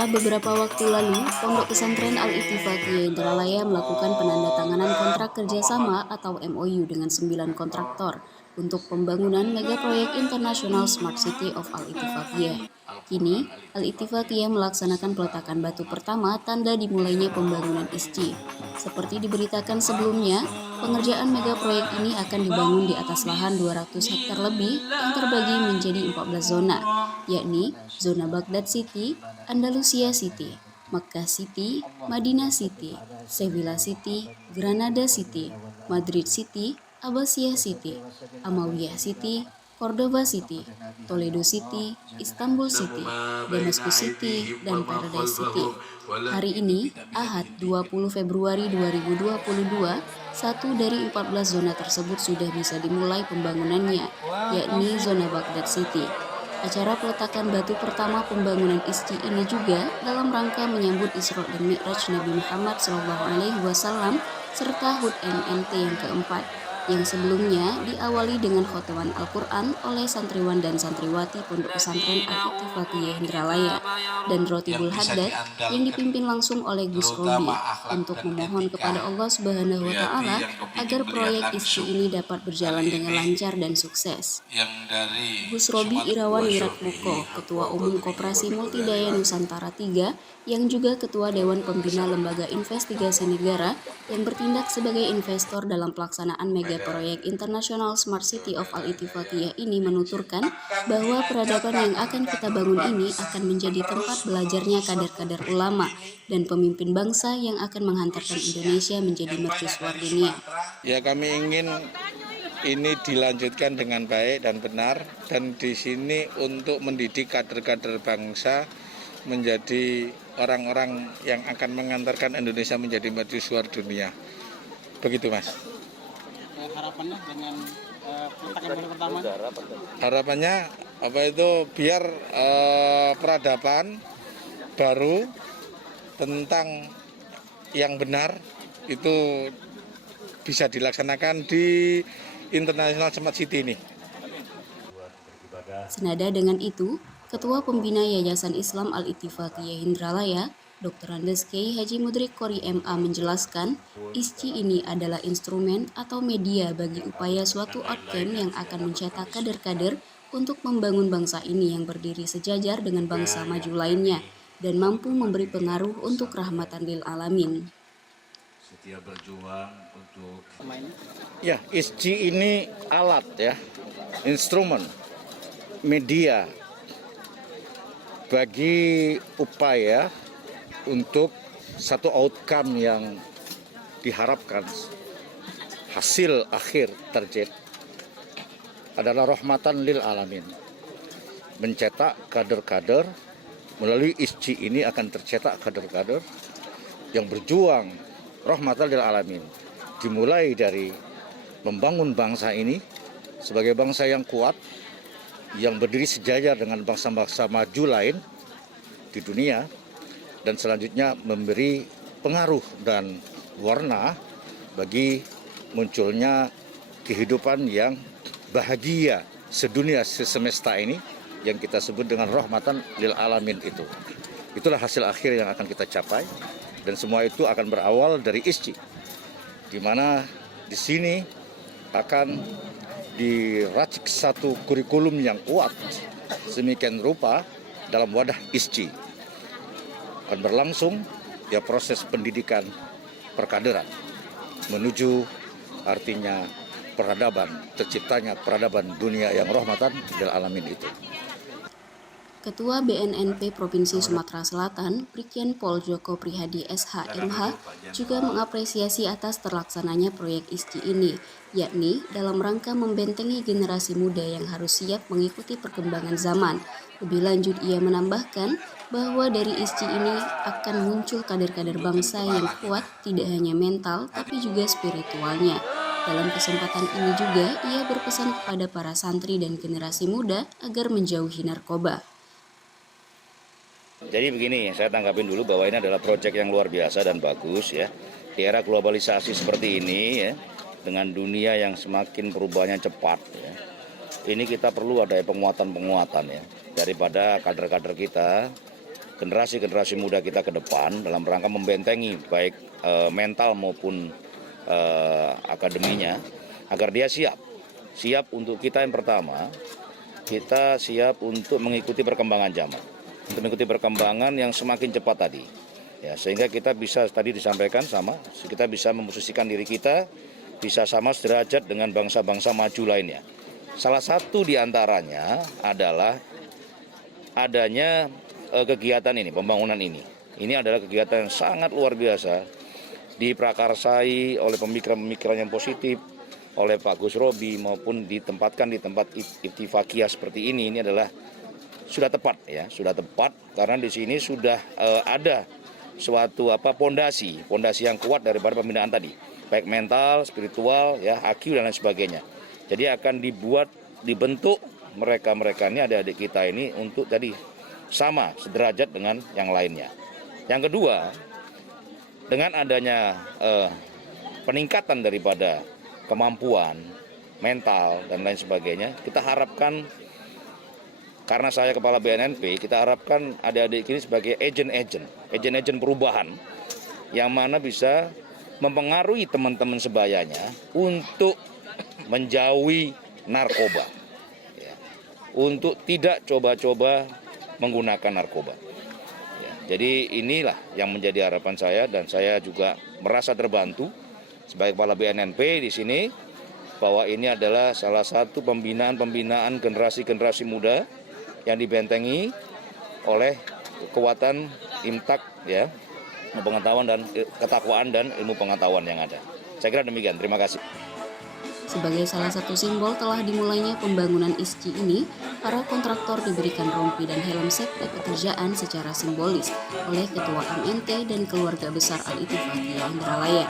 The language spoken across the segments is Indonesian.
Setelah beberapa waktu lalu, Pondok Pesantren Al-Ittifaqiyah Indralaya melakukan penandatanganan kontrak kerjasama atau MOU dengan 9 kontraktor untuk pembangunan megaproyek internasional Smart City of Al-Ittifaqiyah. Kini, Al-Ittifaqiyah melaksanakan peletakan batu pertama tanda dimulainya pembangunan ISCI. Seperti diberitakan sebelumnya, pengerjaan megaproyek ini akan dibangun di atas lahan 200 hektar lebih yang terbagi menjadi 14 zona, yakni zona Baghdad City, Andalusia City, Makkah City, Madinah City, Sevilla City, Granada City, Madrid City, Abbasiyah City, Amawiyah City, Cordoba City, Toledo City, Istanbul City, Damascus City, dan Paradise City. Hari ini, Ahad 20 Februari 2022, satu dari 14 zona tersebut sudah bisa dimulai pembangunannya, yakni zona Baghdad City. Acara peletakan batu pertama pembangunan ISCI ini juga dalam rangka menyambut Isra dan Mi'raj Nabi Muhammad SAW serta HUT NNT yang keempat, yang sebelumnya diawali dengan khotaman Al-Quran oleh santriwan dan santriwati Pondok Pesantren Al-Ittifaqiyah Indralaya dan Rotibul Haddad yang dipimpin langsung oleh Gus Robi untuk memohon kepada Allah Subhanahu wa Ta'ala agar proyek ISCI ini dapat berjalan dengan lancar dan sukses. Gus Robi Irawan Wiratmoko, Ketua Umum Koperasi Multidaya Nusantara III, yang juga Ketua Dewan Pembina Lembaga Investigasi Negara yang bertindak sebagai investor dalam pelaksanaan mega proyek internasional Smart City of Al-Ittifaqiyah ini menuturkan bahwa peradaban yang akan kita bangun ini akan menjadi tempat belajarnya kader-kader ulama dan pemimpin bangsa yang akan menghantarkan Indonesia menjadi mercusuar dunia. Ya, kami ingin ini dilanjutkan dengan baik dan benar, dan di sini untuk mendidik kader-kader bangsa menjadi orang-orang yang akan mengantarkan Indonesia menjadi mercusuar dunia. Begitu, Mas. Harapannya dengan peletakan batu pertama? Harapannya biar peradaban baru tentang yang benar itu bisa dilaksanakan di International Smart City ini. Senada dengan itu, Ketua Pembina Yayasan Islam Al-Ittifaqiyah Indralaya, Dr. Andes Kiai Haji Mudrik Qori MA menjelaskan, ISCI ini adalah instrumen atau media bagi upaya suatu outcome yang akan mencetak kader-kader untuk membangun bangsa ini yang berdiri sejajar dengan bangsa maju lainnya dan mampu memberi pengaruh untuk rahmatan lil alamin. Setiap berjuang untuk Ya, ISCI ini alat ya, instrumen, media bagi upaya untuk satu outcome yang diharapkan hasil akhir terjadi adalah rahmatan lil alamin. Mencetak kader-kader melalui ISCI ini akan tercetak kader-kader yang berjuang rahmatan lil alamin. Dimulai dari membangun bangsa ini sebagai bangsa yang kuat, yang berdiri sejajar dengan bangsa-bangsa maju lain di dunia, dan selanjutnya memberi pengaruh dan warna bagi munculnya kehidupan yang bahagia sedunia sesemesta ini yang kita sebut dengan rahmatan lil alamin itu. Itulah hasil akhir yang akan kita capai, dan semua itu akan berawal dari ISCI, di mana di sini akan diracik satu kurikulum yang kuat sedemikian rupa dalam wadah ISCI. Akan berlangsung ya proses pendidikan perkaderan menuju artinya peradaban, terciptanya peradaban dunia yang rahmatan lil alamin itu. Ketua BNNP Provinsi Sumatera Selatan, Brigjen Pol Joko Prihadi SH.MH, juga mengapresiasi atas terlaksananya proyek ISCI ini, yakni dalam rangka membentengi generasi muda yang harus siap mengikuti perkembangan zaman. Lebih lanjut, ia menambahkan bahwa dari ISCI ini akan muncul kader-kader bangsa yang kuat tidak hanya mental tapi juga spiritualnya. Dalam kesempatan ini juga, ia berpesan kepada para santri dan generasi muda agar menjauhi narkoba. Jadi begini, saya tanggapin dulu bahwa ini adalah proyek yang luar biasa dan bagus ya. Di era globalisasi seperti ini ya, dengan dunia yang semakin perubahannya cepat ya. Ini kita perlu ada penguatan-penguatan ya daripada kader-kader kita generasi-generasi muda kita ke depan dalam rangka membentengi baik mental maupun akademinya, agar dia siap untuk kita. Yang pertama, kita siap untuk mengikuti perkembangan zaman, untuk mengikuti perkembangan yang semakin cepat tadi. Ya, sehingga kita bisa, tadi disampaikan sama, kita bisa memposisikan diri kita, bisa sama sederajat dengan bangsa-bangsa maju lainnya. Salah satu di antaranya adalah adanya kegiatan ini, pembangunan ini. Ini adalah kegiatan yang sangat luar biasa, diprakarsai oleh pemikiran-pemikiran yang positif, oleh Pak Gus Robi maupun ditempatkan di tempat Ittifaqiyah seperti ini adalah sudah tepat ya, sudah tepat karena di sini sudah ada suatu pondasi yang kuat daripada pembinaan tadi, baik mental, spiritual, ya, IQ dan lain sebagainya. Jadi akan dibentuk mereka ini, adik-adik kita ini untuk tadi sama sederajat dengan yang lainnya. Yang kedua, dengan adanya peningkatan daripada kemampuan mental dan lain sebagainya, kita harapkan, karena saya kepala BNNP, kita harapkan adik-adik ini sebagai agen perubahan yang mana bisa mempengaruhi teman-teman sebayanya untuk menjauhi narkoba, ya, untuk tidak coba-coba menggunakan narkoba. Ya, jadi inilah yang menjadi harapan saya, dan saya juga merasa terbantu sebagai kepala BNNP di sini bahwa ini adalah salah satu pembinaan generasi muda yang dibentengi oleh kekuatan imtak, ya, pengetahuan dan ketakwaan dan ilmu pengetahuan yang ada. Saya kira demikian. Terima kasih. Sebagai salah satu simbol telah dimulainya pembangunan ISCI ini, para kontraktor diberikan rompi dan helm sekte pekerjaan secara simbolis oleh Ketua MNT dan keluarga besar Al-Ittifaqiyah Indralaya.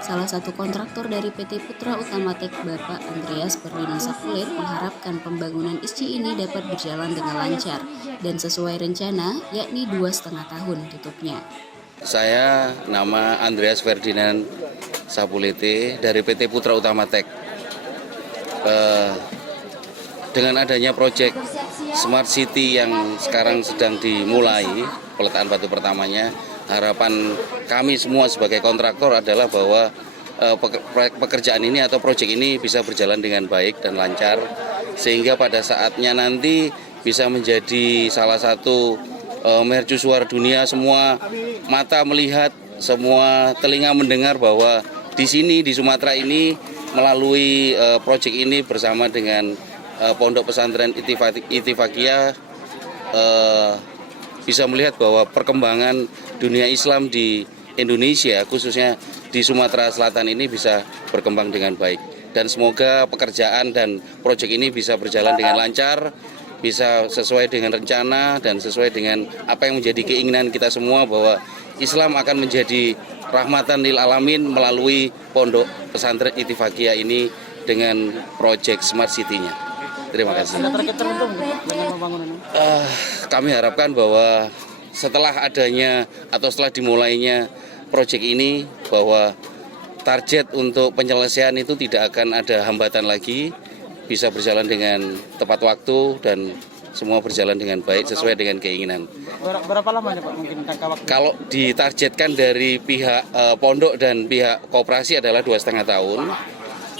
Salah satu kontraktor dari PT Putra Utama Tek, Bapak Andreas Ferdinand Sapuler, mengharapkan pembangunan ISCI ini dapat berjalan dengan lancar dan sesuai rencana, yakni 2,5 tahun tutupnya. Saya nama Andreas Ferdinand Sapulete dari PT Putra Utama Tek. Dengan adanya proyek Smart City yang sekarang sedang dimulai, peletakan batu pertamanya, harapan kami semua sebagai kontraktor adalah bahwa pekerjaan ini atau proyek ini bisa berjalan dengan baik dan lancar, sehingga pada saatnya nanti bisa menjadi salah satu mercusuar dunia. Semua mata melihat, semua telinga mendengar bahwa di sini, di Sumatera ini, melalui proyek ini bersama dengan Pondok Pesantren Ittifaqiyah bisa melihat bahwa perkembangan dunia Islam di Indonesia, khususnya di Sumatera Selatan ini bisa berkembang dengan baik. Dan semoga pekerjaan dan proyek ini bisa berjalan dengan lancar, bisa sesuai dengan rencana dan sesuai dengan apa yang menjadi keinginan kita semua, bahwa Islam akan menjadi rahmatan lil alamin melalui Pondok Pesantren Ittifaqiyah ini dengan proyek Smart City-nya. Terima kasih. Ada target tertentu dengan pembangunan ini? Kami harapkan bahwa setelah adanya atau setelah dimulainya proyek ini, bahwa target untuk penyelesaian itu tidak akan ada hambatan lagi, bisa berjalan dengan tepat waktu dan semua berjalan dengan baik sesuai dengan keinginan. Berapa lamanya Pak mungkin jangka waktu? Kalau ditargetkan dari pihak pondok dan pihak koperasi adalah 2,5 tahun.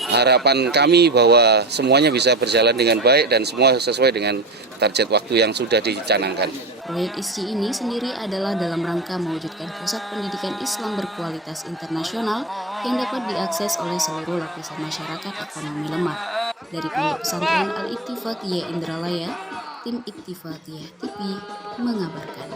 Harapan kami bahwa semuanya bisa berjalan dengan baik dan semua sesuai dengan target waktu yang sudah dicanangkan. Proyek ISCI ini sendiri adalah dalam rangka mewujudkan pusat pendidikan Islam berkualitas internasional yang dapat diakses oleh seluruh lapisan masyarakat ekonomi lemah. Dari Pondok Pesantren Al-Ittifaqiyah Indralaya, tim Ittifaqiyah TV mengabarkan.